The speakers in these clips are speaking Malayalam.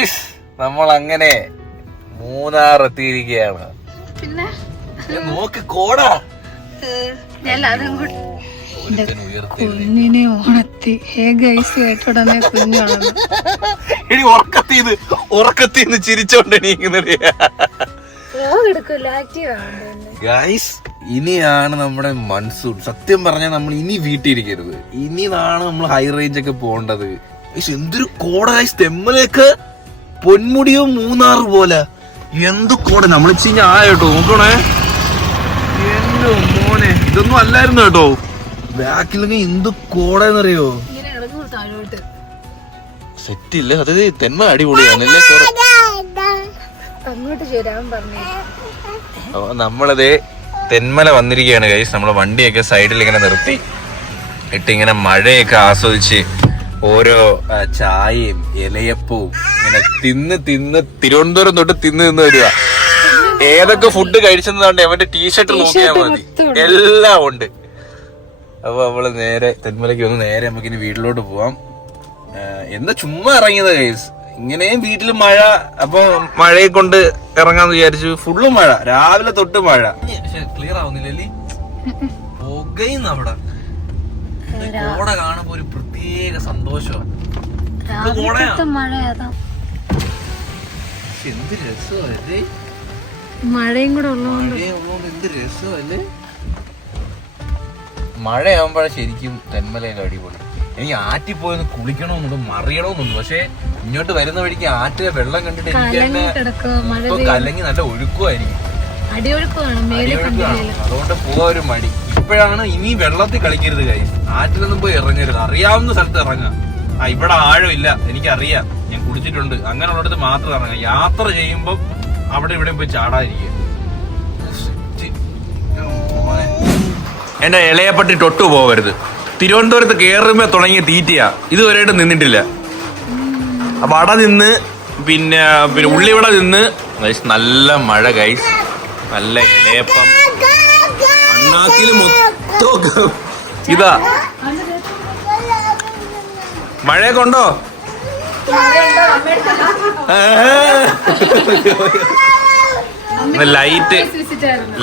ഗായ്സ്, നമ്മൾ അങ്ങനെ മൂന്നാർ എത്തിയിരിക്കുകയാണ്. പിന്നെ നോക്ക് കോടാ കുഞ്ഞിനെ ഓണത്തി കേട്ടുടനെ കുഞ്ഞുണർന്നു. ഇനി ഉറക്കത്തിന്ന് ചിരിച്ചോണ്ട് എണീക്കുന്നത്. ഗായ്സ്, ഇനിയാണ് നമ്മുടെ മൺസൂൺ. സത്യം പറഞ്ഞാൽ നമ്മൾ ഇനി വീട്ടിലിരിക്കരുത്. ഇനിയാണ് നമ്മൾ ഹൈ റേഞ്ച് ഒക്കെ പോകേണ്ടത്. എന്തൊരു കോട ഗായ്സ്, തെമ്മലേക്ക് പൊന്മുടിയോ മൂന്നാറ് പോലെ എന്ത് കോട. നമ്മൾ കേട്ടോ, നോക്കണേ എന്റെ മോനെ, ഇതൊന്നും അല്ലായിരുന്നു കേട്ടോ. ബാക്കിലൊക്കെ എന്ത് കോടെന്നറിയോ. സെറ്റില്ല, അത് തെന്മ അടിപൊളിയാണ്. അപ്പൊ നമ്മളതേ തെന്മല വന്നിരിക്കുകയാണ് ഗൈസ്. നമ്മളെ വണ്ടിയൊക്കെ സൈഡിൽ ഇങ്ങനെ നിർത്തി ഇട്ട് ഇങ്ങനെ മഴയൊക്കെ ആസ്വദിച്ച് ഓരോ ചായയും ഇലയപ്പവും ഇങ്ങനെ തിന്ന് തിരുവനന്തപുരം തൊട്ട് തിന്ന് വരിക. ഏതൊക്കെ ഫുഡ് കഴിച്ചെന്നാണ്ട് അവന്റെ ടീഷർട്ട് നോക്കിയാൽ മതി, എല്ലാം ഉണ്ട്. അപ്പൊ അവള് നേരെ തെന്മലയ്ക്ക് വന്ന് നേരെ നമുക്ക് ഇനി വീട്ടിലോട്ട് പോവാം. എന്താ ചുമ്മാ ഇറങ്ങിയത് ഗൈസ്, ഇങ്ങനെയും വീട്ടിൽ മഴ. അപ്പൊ മഴയെ കൊണ്ട് ഇറങ്ങാന്ന് വിചാരിച്ചു. ഫുള്ള് മഴ, രാവിലെ തൊട്ട് മഴ. ക്ലിയർ ആവുന്നില്ലല്ലേ, പുകയുന്ന അവിടെ. കോട കാണുമ്പോ ഒരു പ്രത്യേക സന്തോഷമാണ്. എന്ത് രസമല്ലേ, മഴയും കൂടെ ഉള്ളതുകൊണ്ട് എന്ത് രസമല്ലേ. മഴയാവുമ്പോഴേ ശരിക്കും തെന്മലയൊക്കെ അടിപൊളി. എനിക്ക് ആറ്റിൽ പോയൊന്ന് കുളിക്കണമെന്നുണ്ട്, മറിയണമെന്നുണ്ട്. പക്ഷെ ഇങ്ങോട്ട് വരുന്ന വഴിക്ക് ആറ്റിലെ വെള്ളം കണ്ടിട്ട് എനിക്ക് കലങ്ങി നല്ല ഒഴുക്കുമായിരിക്കും. അതുകൊണ്ട് പോവാ ഒരു മടി. ഇപ്പോഴാണ് ഇനി വെള്ളത്തിൽ കളിക്കരുത് കാര്യം, ആറ്റിലൊന്നും പോയി ഇറങ്ങരുത്. അറിയാവുന്ന സ്ഥലത്ത് ഇറങ്ങാം. ഇവിടെ ആഴം ഇല്ല, എനിക്കറിയാം, ഞാൻ കുടിച്ചിട്ടുണ്ട്. അങ്ങനെയുള്ളിടത്ത് മാത്രം ഇറങ്ങാം. യാത്ര ചെയ്യുമ്പോൾ അവിടെ ഇവിടെ പോയി ചാടാതിരിക്കുക. എന്റെ ഇളയപ്പട്ടി തൊട്ടു പോവരുത്. തിരുവനന്തപുരത്ത് കേറുമ്പോ തുടങ്ങിയ തീറ്റയാ, ഇതുവരെയായിട്ട് നിന്നിട്ടില്ല. അപ്പൊ അട നിന്ന് പിന്നെ ഉള്ളിവട നിന്ന്. നല്ല മഴ ഗൈസ്, നല്ല ഇലയപ്പം, അണ്ണാക്കില് മൊത്തം ഇതാ. മഴയൊക്കെ ഉണ്ടോ?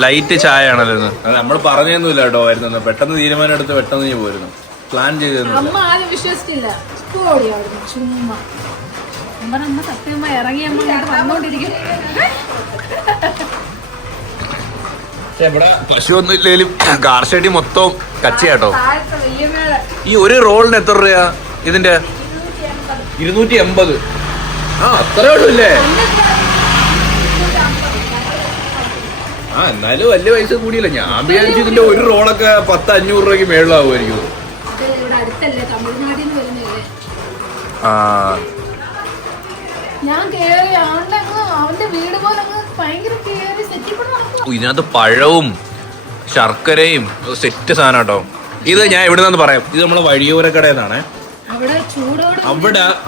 ലൈറ്റ് ചായ ആണല്ലോ ഇന്ന്. അത് നമ്മൾ പറഞ്ഞൊന്നുമില്ല കേട്ടോ. വരുന്നത് പെട്ടെന്ന് തീരുമാനം എടുത്ത് പെട്ടെന്ന് പോയിരുന്നു, പ്ലാൻ ചെയ്തു. ഇവിടെ പശുവൊന്നും ഇല്ലേലും കാർ ഷെഡി മൊത്തം കച്ചയാട്ടോ. ഈ ഒരു റോളിന് എത്ര രൂപയാ ഇതിന്റെ? 280. അത്രേ ഉള്ളൂ അല്ലേ? എന്നാലും വലിയ പൈസ കൂടിയല്ല. ഞാൻ വിചാരിച്ചു ഇതിന്റെ ഒരു റോളൊക്കെ 1000-500 രൂപയ്ക്ക് മേളിലാവുമായിരിക്കും. ഇതിനകത്ത് പഴവും ശർക്കരയും സെറ്റ് സാധനം കേട്ടോ. ഇത് ഞാൻ എവിടെ നിന്നാന്ന് പറയാം. ഇത് നമ്മളെ വഴിയോരക്കടയെന്നാണ്.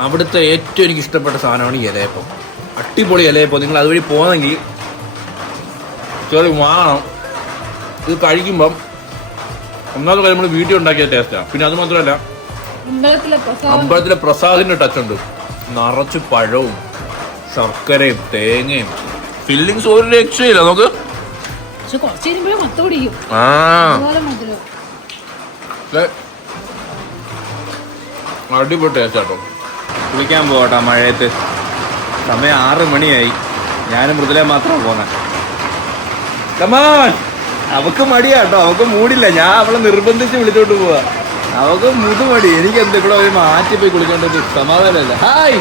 അവിടുത്തെ ഏറ്റവും എനിക്ക് ഇഷ്ടപ്പെട്ട സാധനമാണ് ഇലയപ്പം. അടിപൊളി ഇലയപ്പം. നിങ്ങൾ അതുവഴി പോകുന്നെങ്കിൽ വാങ്ങണം. ഇത് കഴിക്കുമ്പം ഒന്നാമത്തെ കാര്യം നമ്മൾ വീട്ടിൽ ഉണ്ടാക്കിയ ടേസ്റ്റാണ്. പിന്നെ അത് മാത്രമല്ല അമ്പലത്തിലെ പ്രസാദിന്റെ ടച്ച് ഉണ്ട്. നിറച്ച് പഴവും ശർക്കരയും തേങ്ങയും ഫില്ലിങ്സ് ഒരു രക്ഷയില്ല. നമുക്ക് അടിപൊളി ടേസ്റ്റ് കേട്ടോ. കുളിക്കാൻ പോകട്ടോ മഴയത്ത്. സമയം 6 മണിയായി. ഞാനും മൃദുല മാത്രമാണ് പോകുന്നത്. കമാൻ, അവക്ക് മടിയാട്ടോ, അവക്ക് മൂടില്ല. ഞാൻ അവളെ നിർബന്ധിച്ച് വിളിച്ചോണ്ട് പോവാ. അവക്ക് മുതുമടി. എനിക്ക് എന്തെങ്കിലും ഒരു മാറ്റി പോയി കുളിച്ചോണ്ട് സമാധാനമല്ല. ഹായ്,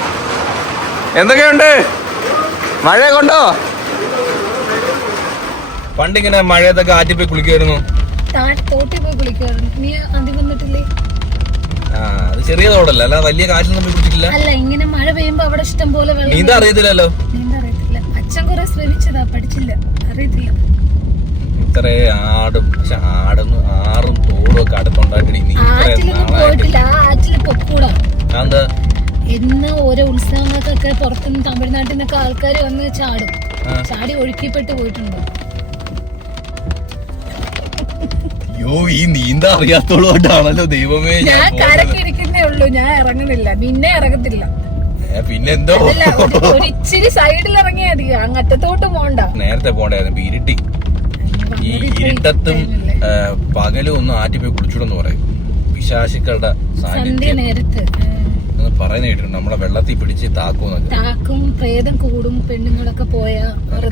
എന്തൊക്കെയുണ്ട്? മഴ കൊണ്ടോ? പണ്ടിങ്ങനെ മഴയത്തൊക്കെ ആറ്റി പോയി കുളിക്കുമായിരുന്നു. അത് ചെറിയ തോടല്ല, അല്ല വലിയ കാറ്റിലൊന്നും പോയി കുളിച്ചിട്ടില്ല. അല്ല, ഇങ്ങനെ മഴ പെയ്യുമ്പോ അവിടെ ഇഷ്ടം പോലെ നീന്താ അറിയത്തില്ലല്ലോ. അച്ഛൻ കുറെ ശ്രമിച്ചതാ, പഠിച്ചില്ല, അറിയത്തില്ല. ഇത്രേ ആടും, പക്ഷെ ആറും തോടും ഒക്കെ അടുത്തുണ്ടായിട്ട് ഇന്ന് ഓരോ ഉത്സവങ്ങൾക്കൊക്കെ പുറത്തുനിന്ന് തമിഴ്നാട്ടിൽ നിന്നൊക്കെ ആൾക്കാർ വന്ന് ചാടും. ചാടി ഒഴുക്കിപ്പെട്ട് പോയിട്ടുണ്ടോ? ഈ നീന്താ അറിയാത്തോളാണല്ലോ ദൈവമേ. ഞാൻ കരക്കിരിക്കുന്നേ ഉള്ളൂ, ഞാൻ ഇറങ്ങുന്നില്ല. നിന്നെ ഇറങ്ങത്തില്ല. പിന്നെന്തോ ഒരിച്ചിരി സൈഡിൽ ഇറങ്ങിയാ മതി, അങ്ങറ്റത്തോട്ട് പോണ്ട. നേരത്തെ പോണ്ടായിരുന്നു, ഇരുട്ടി. ഈ ഇരുട്ടത്തും പകലും ഒന്നും ആറ്റിപ്പോയി കുളിച്ചൂടെന്ന് പറയും. പിശാചുക്കളുടെ സാന്നിധ്യം പറയുന്ന കേട്ടിട്ടുണ്ട്. നമ്മളെ വെള്ളത്തിൽ പിടിച്ച് താക്കും, പ്രേതം കൂടും, പെണ്ണുങ്ങളൊക്കെ പോയാ.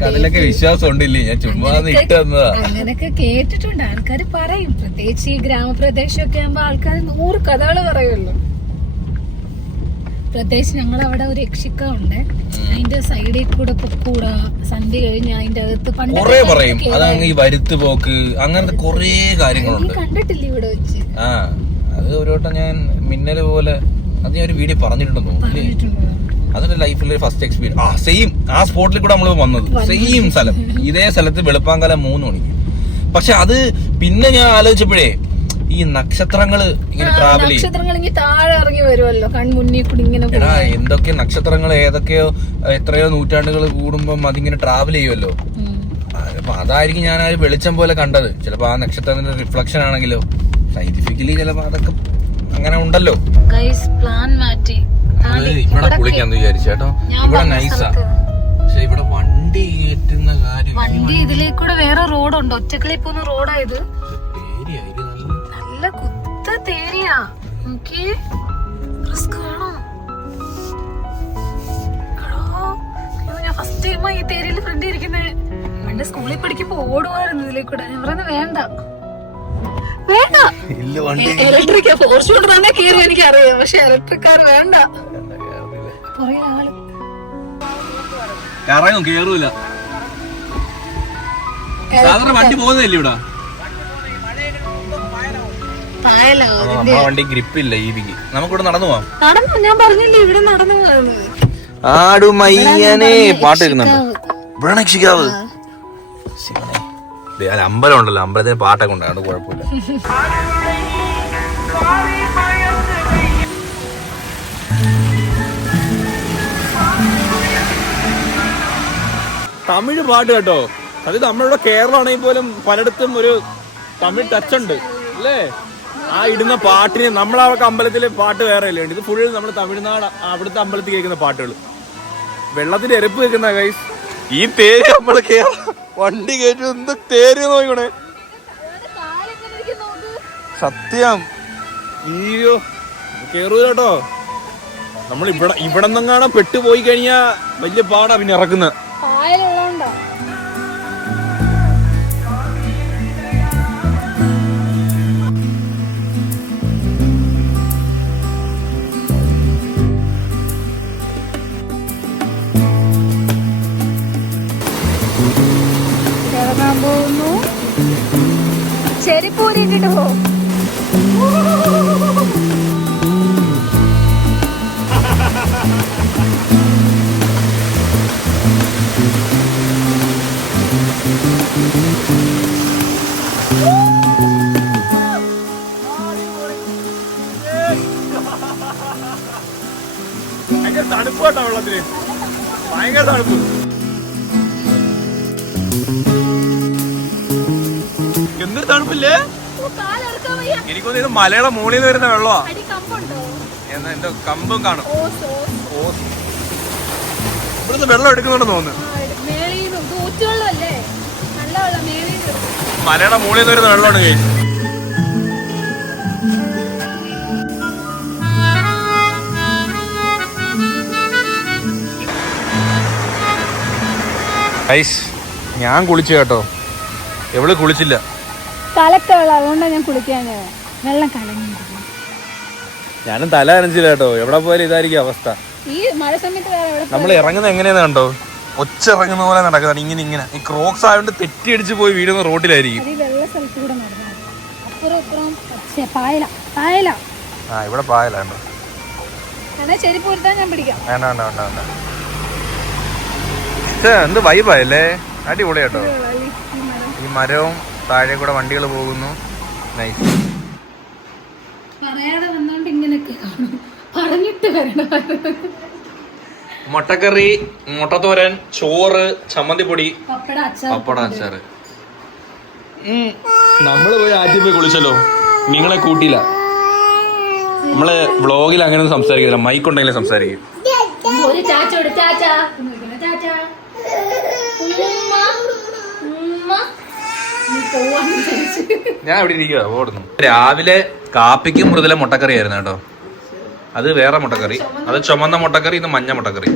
അതിലൊക്കെ വിശ്വാസം ഉണ്ടില്ലേ? ഞാൻ ചുമ്മാ ഇട്ട് തന്നതാ. അങ്ങനൊക്കെ കേട്ടിട്ടുണ്ട്, ആൾക്കാര് പറയും. പ്രത്യേകിച്ച് ഈ ഗ്രാമപ്രദേശമൊക്കെ ആകുമ്പോ ആൾക്കാർ 100 കഥകള് പറയുമല്ലോ. പ്രത്യേകിച്ച് ഞങ്ങളവിടെ ഒരു യക്ഷിക്ക ഉണ്ട്, അതിന്റെ സൈഡിൽ കൂടെ പൊക്കൂടാ, സന്ധ്യ കഴിഞ്ഞ് അതിന്റെ അകത്ത് കൊറേ പറയും. അതാണ് ഈ വരുത്ത് പോക്ക്, അങ്ങനത്തെ കൊറേ കാര്യങ്ങളുണ്ട്. കണ്ടിട്ടില്ല ഇവിടെ വെച്ച്. അത് ഒരു വട്ടം ഞാൻ മിന്നല് പോലെ അത് ഞാൻ ഒരു വീഡിയോ പറഞ്ഞിട്ടുണ്ടെന്ന് തോന്നുന്നു. അതൊരു ലൈഫിലെ ഫസ്റ്റ് എക്സ്പീരിയൻസ്. സെയിം ആ സ്പോട്ടിൽ കൂടെ നമ്മള് വന്നത്, സെയിം സ്ഥലം, ഇതേ സ്ഥലത്ത് വെളുപ്പാങ്കാലം 3 മണിക്ക്. പക്ഷെ അത് പിന്നെ ഞാൻ ആലോചിച്ചപ്പോഴേ ഈ നക്ഷത്രങ്ങള് ഇങ്ങനെ ട്രാവൽ ചെയ്യും, താഴെ ഇറങ്ങി വരുമല്ലോ കൺമുന്നിൽ കൂടി ഇങ്ങനെ. എടാ എന്തൊക്കെ നക്ഷത്രങ്ങൾ ഏതൊക്കെയോ എത്രയോ നൂറ്റാണ്ടുകൾ കൂടുമ്പം അതിങ്ങനെ ട്രാവൽ ചെയ്യുമല്ലോ. അപ്പൊ അതായിരിക്കും ഞാൻ ആ വെളിച്ചം പോലെ കണ്ടത്. ചിലപ്പോ ആ നക്ഷത്രത്തിന്റെ റിഫ്ലക്ഷൻ ആണെങ്കിലോ, സയന്റിഫിക്കലി ചിലപ്പോ അതൊക്കെ അങ്ങനെ ഉണ്ടല്ലോ. പ്ലാൻ മാറ്റി ഇവിടെ കുളിക്കാന്ന് വിചാരിച്ചേട്ടോ. ഇവിടെ നൈസാ, പക്ഷെ ഇവിടെ വണ്ടി കയറ്റുന്ന കാര്യം. വണ്ടി ഇതിലേക്കൂടെ വേറെ റോഡുണ്ട്, ഒറ്റക്കളി പോകുന്ന റോഡായത്. നല്ല കുത്ത തേരിയാ, റിസ്ക് ആണോ? ഞാൻ ഫസ്റ്റ് ടൈമാ ഈ തേരിയിൽ ഫ്രണ്ട് ഇരിക്കുന്നേ. പണ്ട് സ്കൂളിൽ പഠിക്കുമ്പോ ഓടുമായിരുന്നു ഇതിലേക്കൂടെ. ഞാൻ പറയുന്നത് വേണ്ട വേണ്ട, ഇലക്ട്രിക് ഫോർച്യൂണർ തന്നെ കയറി എനിക്കറിയാം, പക്ഷെ ഇലക്ട്രിക് കാർ വേണ്ട. കൊറേ ആള് ഇറങ്ങും, കേറൂല. സാധാരണ വണ്ടി പോകുന്നില്ല ഇവിടെ. നമ്മളെ വണ്ടി ഗ്രിപ്പില്ല ഈവിക്ക്. നമുക്കിവിടെ നടന്നു പോവാം. ഞാൻ പറഞ്ഞില്ലേ ഇവിടെ നടന്നു പോകുന്നത്. ആടുമയ്യനെ പാട്ട് കേൾക്കുന്നുണ്ട്. ഇവിടെ രക്ഷിക്കാവ് അമ്പലം ഉണ്ടല്ലോ, അമ്പലത്തിന് പാട്ടൊക്കെ ഉണ്ട്, അതുകൊണ്ട് കുഴപ്പമില്ല. തമിഴ് പാട്ട് കേട്ടോ. അത് നമ്മളിവിടെ കേരളമാണെങ്കിൽ പോലും പലയിടത്തും ഒരു തമിഴ് ടച്ച് ഉണ്ട് അല്ലേ? ആ ഇടുന്ന പാട്ടിന് നമ്മളവർക്ക് അമ്പലത്തിലെ പാട്ട് വേറെ അല്ലേ ഉണ്ട്. ഇത് ഫുൾ നമ്മൾ തമിഴ്നാട് അവിടുത്തെ അമ്പലത്തിൽ കേൾക്കുന്ന പാട്ടുകൾ. വെള്ളത്തിന്റെ എരപ്പ് കേൾക്കുന്ന ഗൈസ്. ഈ തേര് നമ്മള് വണ്ടി കയറ്റി എന്ത് തേര് നോക്കണേ, സത്യം. അയ്യോ കേറൂല കേട്ടോ. നമ്മൾ ഇവിടെ നിന്നെങ്ങാണോ പെട്ടുപോയി കഴിഞ്ഞാ വലിയ പാടാ പിന്നെ ഇറക്കുന്ന. ചെരിപ്പൂരിട്ടിട്ട് പോ. ഭയങ്കര തണുപ്പ് കേട്ടോ വെള്ളത്തിന്, ഭയങ്കര തണുപ്പ്. എന്തൊരു തണുപ്പില്ലേ? എനിക്കൊന്നും ഇത് മലയുടെ മുകളിൽ നിന്ന് വരുന്ന വെള്ളമാ. എന്റെ കമ്പും കാണും. ഇവിടുന്ന് വെള്ളം എടുക്കുന്നുണ്ടെന്ന് തോന്നുന്നു. മലയുടെ മുകളിൽ നിന്ന് വരുന്ന വെള്ളമാണ് കൈ. ഞാൻ കുളിച്ചു കേട്ടോ, എവിടെ കുളിച്ചില്ല. കലക്ക വെള്ളം, അതുകൊണ്ടാണ് ഞാൻ കുളിക്കാൻ. വെള്ളം കലങ്ങി. ഞാനും തല അരഞ്ചില്ല കേട്ടോ. എവിടെ പോയാലും ഇതായിരിക്കും അവസ്ഥ. ഈ മഴ സമയത്ത് നമ്മൾ ഇറങ്ങുന്നത് എങ്ങനെയാന്ന് കണ്ടോ? ഒച്ച ഇറങ്ങുന്ന പോലെ നടക്കുന്നതാണ്. ഇങ്ങനെ ഇങ്ങനെ ഈ ക്രോക്സ് ആയതുകൊണ്ട് തെറ്റിയടിച്ച് പോയി വീഴുന്ന റോഡിലായിരിക്കും. ഇവിടെ പായലുണ്ടോ? വേണ്ട. എന്ത് വൈബായല്ലേ, അടിപൊളി കേട്ടോ. ഈ മരവും താഴെ കൂടെ വണ്ടികൾ പോകുന്നു. നൈസ്. മുട്ടക്കറി, മുട്ടത്തോരൻ, ചോറ്, ചമ്മന്തിപ്പൊടി, പപ്പട, അച്ചാറ്. നമ്മള് പോയി ആറ്റിൽ പോയി കുളിച്ചല്ലോ, നിങ്ങളെ കൂട്ടിയില്ല. നമ്മള് വ്ളോഗിൽ അങ്ങനെ സംസാരിക്കില്ല, മൈക്ക് ഉണ്ടെങ്കിലും സംസാരിക്കും. ഒരു ചാച്ചോട് ചാച്ചാ ചാച്ചാ ഞാൻ ഇവിടെ ഇരിക്കുക ഓടുന്നു. രാവിലെ കാപ്പിക്ക് മൃദുല മുട്ടക്കറി ആയിരുന്നു കേട്ടോ. അത് വേറെ മുട്ടക്കറി, അത് ചുമന്ന മുട്ടക്കറി, ഇത് മഞ്ഞ മുട്ടക്കറി.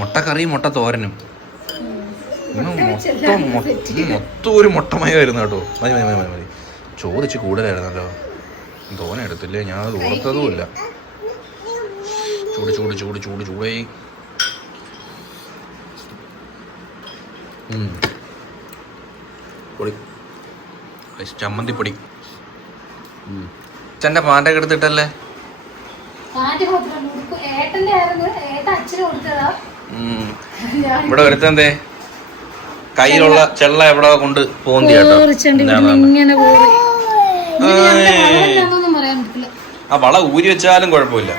മുട്ടക്കറിയും മുട്ട തോരനും മൊത്തം ഒരു മുട്ടമയമായിരുന്നു കേട്ടോ. മതി മതി മതി മതി. ചോദിച്ച് കൂടുതലായിരുന്നല്ലോ, തോനെ എടുത്തില്ലേ, ഞാൻ അത് ഓർത്തതുമില്ല. ചൂട് ചൂട് ചൂട് ചൂട് ചൂടേ. പൊടി ചമ്മന്തിപ്പൊടി. അച്ഛൻ്റെ പാൻ്റൊക്കെ എടുത്തിട്ടല്ലേ? ഇവിടെ വരുത്തന്തേ കയ്യിലുള്ള ചെള്ള എവിടെ കൊണ്ട് പോന്തി കേട്ടോ. ആ വള ഊരി വെച്ചാലും കുഴപ്പമില്ല.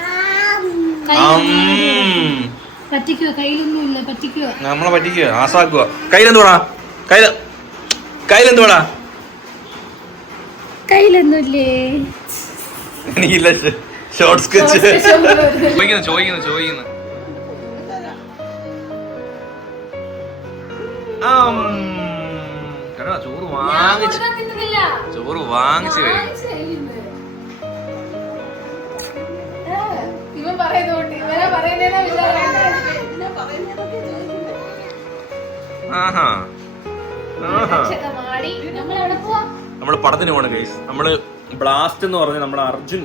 നമ്മളെ പറ്റിക്കുക, ആസാക്കുക. കയ്യിലെന്തുവാടാ? കയ്യിലെന്തുവാടാ? കയ്യിലൊന്നുമില്ലേ? എനിക്കില്ല. ഷോർട്ട് സ്കെച്ച് ചോദിക്കുന്നു. ചോറ് വാങ്ങിച്ചു വരും. നമ്മള് പടത്തിന് പോണ കേസ്. നമ്മള് ബ്ലാസ്റ്റ് എന്ന് പറഞ്ഞ നമ്മുടെ അർജുൻ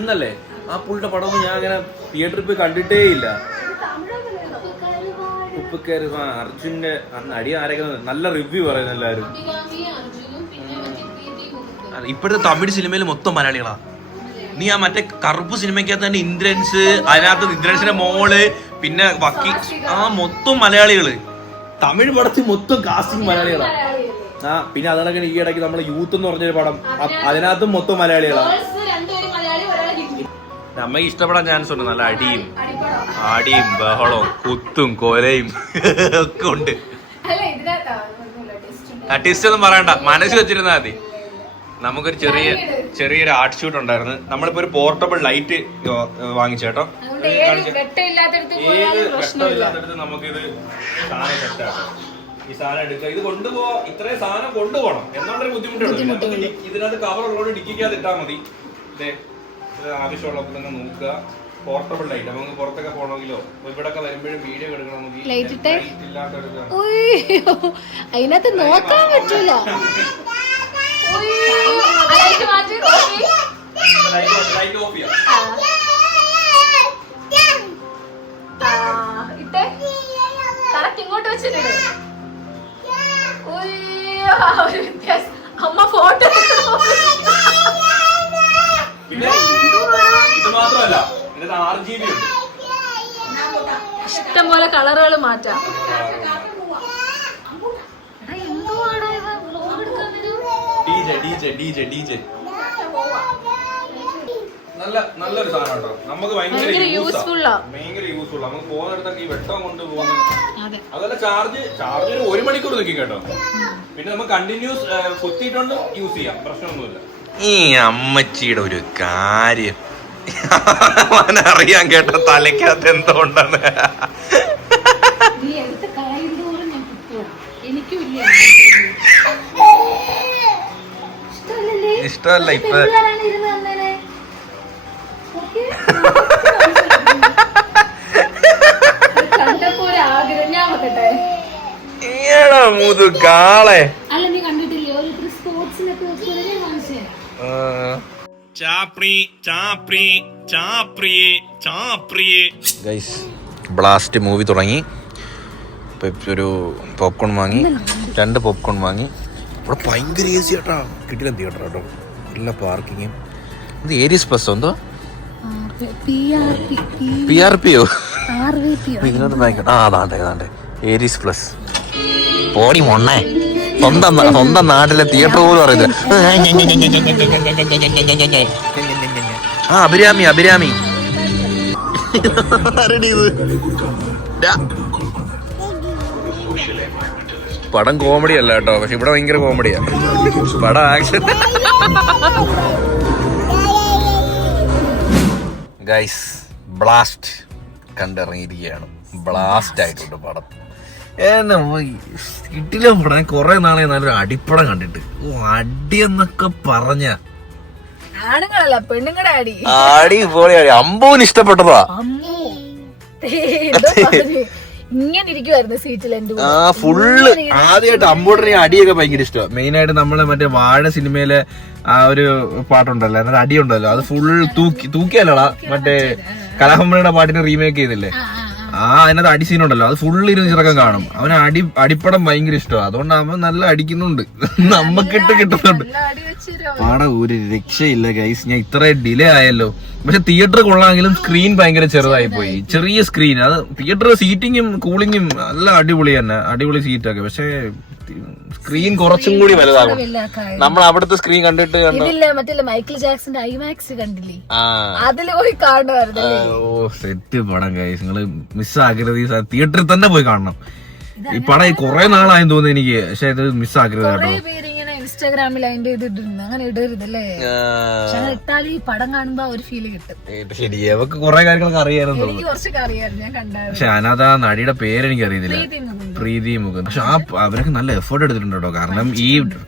എന്നല്ലേ ആ പുള്ളിയുടെ പടമൊന്നും ഞാൻ അങ്ങനെ തിയേറ്ററിൽ പോയി കണ്ടിട്ടേ ഇല്ല. ഉപ്പുകേറി അർജുന്റെ നടി ആരൊക്കെ നല്ല റിവ്യൂ പറയുന്നു എല്ലാരും. ഇപ്പോഴത്തെ തമിഴ് സിനിമയിൽ മൊത്തം മലയാളികളാ. നീ ആ മറ്റേ കറുപ്പ് സിനിമയ്ക്കകത്ത് തന്നെ ഇന്ദ്രൻസ്, അതിനകത്ത് ഇന്ദ്രൻസിന്റെ മോള്, പിന്നെ വക്കി, ആ മൊത്തം മലയാളികള്. തമിഴ് പടത്തിൽ മൊത്തം കാസ്റ്റിംഗ് മലയാളികളാ. ആ പിന്നെ അതണക്കെ ഈ ഇടയ്ക്ക് നമ്മളെ യൂത്ത് എന്ന് പറഞ്ഞൊരു പടം, അതിനകത്തും മൊത്തം മലയാളികളാ. അമ്മയ്ക്ക് ഇഷ്ടപ്പെടാൻ ചാൻസ് ഉണ്ട്. നല്ല അടിയും ബഹളവും കുത്തും കൊലയും ഒക്കെ ഉണ്ട്. ടിസ്റ്റ് ഒന്നും പറയണ്ട, മനസ്സിൽ വെച്ചിരുന്നാ മതി. നമുക്കൊരു ചെറിയൊരു ആർട്ട് ഷൂട്ട് ഉണ്ടായിരുന്നു. നമ്മളിപ്പോ ഒരു പോർട്ടബിൾ ലൈറ്റ് വാങ്ങിച്ചേട്ടോ. ഏത് വെട്ടമില്ലാത്തടത്ത് നമുക്കിത് സാധനം സെറ്റാക്കാം. ഈ സാധനം എടുക്കുക, ഇത് കൊണ്ടുപോവാ. ഇത്രയും സാധനം കൊണ്ടുപോകണം എന്നുള്ളൊരു ബുദ്ധിമുട്ടുണ്ട്. ഇതിനകത്ത് കവർ ഉള്ളതുകൊണ്ട് ഡിക്കിക്കാതെ ഇട്ടാൽ മതി. ആവശ്യമുള്ളപ്പോൾ തന്നെ നോക്കുക. പോർട്ടബിൾ ലൈറ്റ് നമുക്ക് പുറത്തൊക്കെ പോകണമെങ്കിലോ ഇവിടൊക്കെ വരുമ്പോഴും വീഡിയോ എടുക്കണമെങ്കിൽ അതിനകത്ത് നോക്കാൻ പറ്റൂല. ലൈറ്റ് ഓഫ് ചെയ്യാം. ഇങ്ങോട്ട് വെച്ചിട്ട് അമ്മ ഫോട്ടോ. ഇത് മാത്രമല്ല, ഇതിനകത്ത് RGB ഉണ്ട്. ഇഷ്ടം പോലെ കളറുകൾ മാറ്റാം. DJ നല്ലൊരു സാധനം കേട്ടോ. നമുക്ക് ഭയങ്കര യൂസ്ഫുൾ. നമുക്ക് പോകുന്നിടത്തൊക്കെ ഈ വെട്ടം കൊണ്ട് പോകുന്നത്. അതല്ല ചാർജ് ഒരു 1 മണിക്കൂർ നിൽക്കും കേട്ടോ. പിന്നെ നമുക്ക് കണ്ടിന്യൂസ് കുത്തിയിട്ടുണ്ട് യൂസ് ചെയ്യാം, പ്രശ്നമൊന്നുമില്ല. ഈ അമ്മച്ചിയുടെ ഒരു കാര്യം അറിയാൻ കേട്ടോ, തലയ്ക്കകത്ത് എന്തുകൊണ്ടാണ്. ഇഷ്ടമല്ല ഇപ്പൊ. കാളെ ബ്ലാസ്റ്റ് മൂവി തുടങ്ങി. ഒരു പോപ്കോൺ വാങ്ങി, 2 പോപ്കോൺ വാങ്ങി. ഇവിടെ ഭയങ്കര ഈസി കേട്ടോ, കിട്ടില്ല തിയേറ്റർ കേട്ടോ. നല്ല പാർക്കിങ്ങും. ഇത് ഏരീസ് പ്ലസ് എന്തോ PRPയോ ഇതിനകത്ത് വാങ്ങിക്കട്ടെ. അതാണ്ടേ ഏരീസ് പ്ലസ്. പോടി മൊണ്ണേ, സ്വന്തം നാട്ടിലെ തിയേറ്റർ പോലും പറയുന്നത്. അഭിരാമി പടം കോമഡി അല്ല കേട്ടോ, പക്ഷെ ഇവിടെ ഭയങ്കര കോമഡിയാ. പടം ആക്ഷൻ ഗൈസ് ബ്ലാസ്റ്റ് കണ്ടിറങ്ങിയിരിക്കുകയാണ്. ബ്ലാസ്റ്റ് ആയിട്ടുണ്ട് പടം. ഇട്ടില്ല പടം. കുറെ നാളെ നല്ലൊരു അടിപ്പടം കണ്ടിട്ട്. അടി എന്നൊക്കെ പറഞ്ഞ ആണുങ്ങളല്ല പെണ്ണുങ്ങളുടെ അടി. അടി പൊളിയാടി. അമ്പൂന് ഇഷ്ടപ്പെട്ടതാ. ഇങ്ങനെ ഇരിക്കുവായിരുന്നു സീറ്റിൽ. ഫുള്ള് ആദ്യമായിട്ട് അമ്പൂട്ടിന് അടിയൊക്കെ ഭയങ്കര ഇഷ്ടമാണ്. മെയിൻ ആയിട്ട് നമ്മള് മറ്റേ വാഴ സിനിമയിലെ ആ ഒരു പാട്ടുണ്ടല്ലോ, അതിനൊരു അടിയുണ്ടല്ലോ, അത് ഫുൾ തൂക്കിയല്ലോടാ മറ്റേ കലാഭവന്റെ പാട്ടിന് റീമേക്ക് ചെയ്തില്ലേ, അതിനകത്ത് അടി സീനുണ്ടല്ലോ, അത് ഫുള്ള് ഇരുന്നിറക്കം കാണും. അവന് അടിപ്പടം ഭയങ്കര ഇഷ്ടമാണ്. അതുകൊണ്ട് അവൻ നല്ല അടിക്കുന്നുണ്ട്, നമ്മക്കിട്ട് കിട്ടുന്നുണ്ട്. പാടം ഒരു രക്ഷയില്ല ഗൈസ്. ഞാൻ ഇത്ര ഡിലേ ആയല്ലോ. പക്ഷെ തിയേറ്റർ കൊള്ളാമെങ്കിലും സ്ക്രീൻ ഭയങ്കര ചെറുതായി പോയി. ചെറിയ സ്ക്രീൻ. അത് തിയേറ്റർ സീറ്റിങ്ങും കൂളിങ്ങും നല്ല അടിപൊളി തന്നെ, അടിപൊളി സീറ്റൊക്കെ. പക്ഷെ സ്ക്രീൻ കുറച്ചും കൂടി വലുതാകും. നമ്മൾ അവിടുത്തെ സ്ക്രീൻ കണ്ടിട്ട് മറ്റേ മൈക്കിൾ ജാക്സന്റെ ഐമാക്സ് കണ്ടില്ലേ, അതില് പോയി കാണുമായിരുന്നു. ഓ സെറ്റ് പടം ഗൈസ്, നിങ്ങള് മിസ്സാക്കരുത്. ഈ തിയേറ്ററിൽ തന്നെ പോയി കാണണം. ഈ പടം കുറെ നാളായെന്ന് തോന്നുന്നു എനിക്ക്. പക്ഷെ ഇത് മിസ്സാക്കരുത് കേട്ടോ. ഇൻസ്റ്റാഗ്രാമിൽ അതിന്റെ ഇത് ഇടുന്നു, അങ്ങനെ ഇടരുതല്ലേ. ഇട്ടാലും ഈ പടം കാണുമ്പോ ഒരു ഫീല് കിട്ടും. ശരി, അവക്ക് കുറെ കാര്യങ്ങളൊക്കെ അറിയാമായിരുന്നു. എനിക്ക് കുറച്ചൊക്കെ അറിയാമായിരുന്നു, ഞാൻ കണ്ടായിരുന്നു. പക്ഷെ അതിനകത്ത് ആ നടിയുടെ പേരെനിക്ക് അറിയത്തില്ല, പ്രീതി മുഖം. പക്ഷെ അവരൊക്കെ നല്ല എഫേർട്ട് എടുത്തിട്ടുണ്ട് കേട്ടോ. കാരണം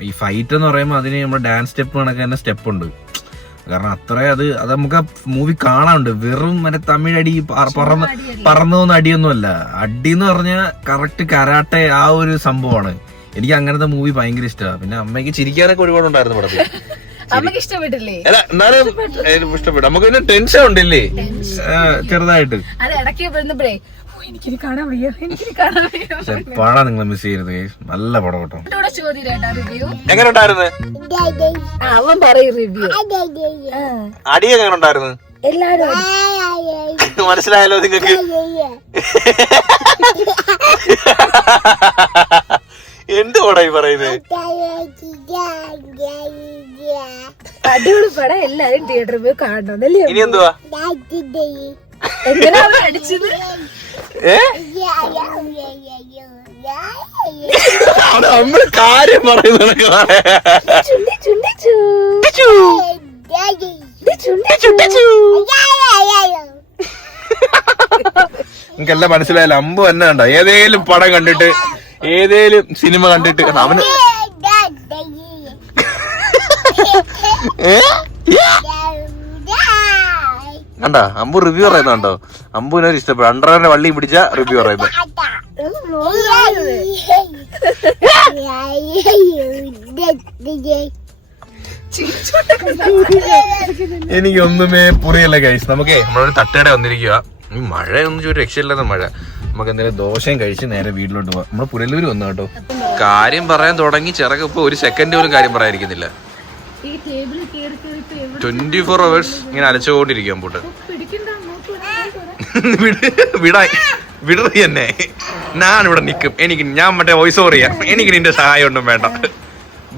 ഈ ഫൈറ്റ് എന്ന് പറയുമ്പോൾ അതിന് നമ്മുടെ ഡാൻസ് സ്റ്റെപ്പ് കണക്ക് തന്നെ സ്റ്റെപ്പ് ഉണ്ട്. കാരണം അത്ര അത് നമുക്ക് ആ മൂവി കാണാനുണ്ട്. വെറും മറ്റേ തമിഴ് അടി പറന്നു പോകുന്ന അടിയൊന്നും അല്ല. അടി എന്ന് പറഞ്ഞാൽ കറക്റ്റ് കരാട്ടെ ആ ഒരു സംഭവമാണ്. എനിക്ക് അങ്ങനത്തെ മൂവി ഭയങ്കര ഇഷ്ടമാണ്. പിന്നെ അമ്മയ്ക്ക് ചിരിക്കാനൊക്കെ ഒരുപാടുണ്ടായിരുന്നു പടത്തിൽ. അമ്മക്ക് ഇഷ്ടപ്പെട്ടില്ലേ? അല്ല എന്നാലും ഇഷ്ടപ്പെട്ടു. നമുക്ക് പിന്നെ ടെൻഷൻ ഉണ്ടല്ലേ ചെറുതായിട്ട്. അത് ഇടയ്ക്ക് വരുന്നപ്പോഴേ എനിക്കിത് കാണാൻ വയ്യ, എനിക്കിത് കാണാൻ വയ്യ. പടം നിങ്ങൾ മിസ് ചെയ്യരുത്. നല്ല പടം കേട്ടോ. റിവ്യൂ എങ്ങനെ ഉണ്ടായിരുന്നു? അവൻ പറയും റിവ്യൂ. അടിയൊക്കെ എങ്ങനെ ഉണ്ടായിരുന്നു? എല്ലാരും മനസ്സിലായല്ലോ നിങ്ങക്ക്? എന്ത് പടായി പറയുന്നത്? അടിപൊളി പടം, എല്ലാരും തിയേറ്ററിൽ പോയി കാണണം. ഇനി എന്തുവാ എങ്ങനെ അവൻ അടിച്ചത്? നമ്മള് കാര്യം പറയുന്നത് നിങ്ങക്കെല്ലാം മനസ്സിലായല്ലോ. അമ്പ് തന്നെ കണ്ടോ? ഏതേലും പടം കണ്ടിട്ട്, ഏതേലും സിനിമ കണ്ടിട്ട് അവന് കണ്ടാ അമ്പു റിവ്യൂ പറയുന്നുണ്ടോ? അമ്പുവിനൊരു ഇഷ്ടപ്പെടും. അണ്ടറിന്റെ വള്ളി പിടിച്ച റിവ്യൂ പറയുന്നത്. എനിക്കൊന്നുമേ പുറിയല്ല ഗൈസ്. നമുക്കേ നമ്മളൊരു തട്ടേടെ വന്നിരിക്കുക. ഈ മഴയൊന്നും ഒരു രക്ഷയില്ലാത്ത മഴ. നമുക്ക് എന്തെങ്കിലും ദോശയും കഴിച്ച് നേരെ വീട്ടിലോട്ട് പോവാം. നമ്മള് പുരല്ലൂര് വന്നു കേട്ടോ. കാര്യം പറയാൻ തുടങ്ങി ചിറക് ഇപ്പൊ ഒരു സെക്കൻഡ് പോലും കാര്യം പറയാതിരിക്കുന്നില്ല. 24 hours ഇങ്ങനെ അലച്ചുകൊണ്ടിരിക്കും പോട്ട്. വിടറി തന്നെ. ഞാനിവിടെ നിൽക്കും. ഞാൻ മറ്റേ വോയിസ് ഓവർ ചെയ്യാം. എനിക്ക് നിന്റെ സഹായം ഒന്നും വേണ്ട.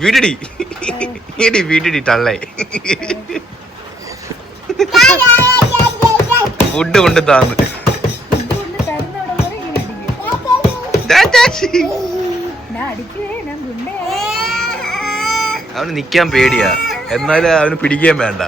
വിടിടി തള്ളേ. ഫുഡ് കൊണ്ട് താന്ന് അവന് നിക്കാൻ പേടിയാ, എന്നാലും അവന് പിടിക്കാൻ വേണ്ട.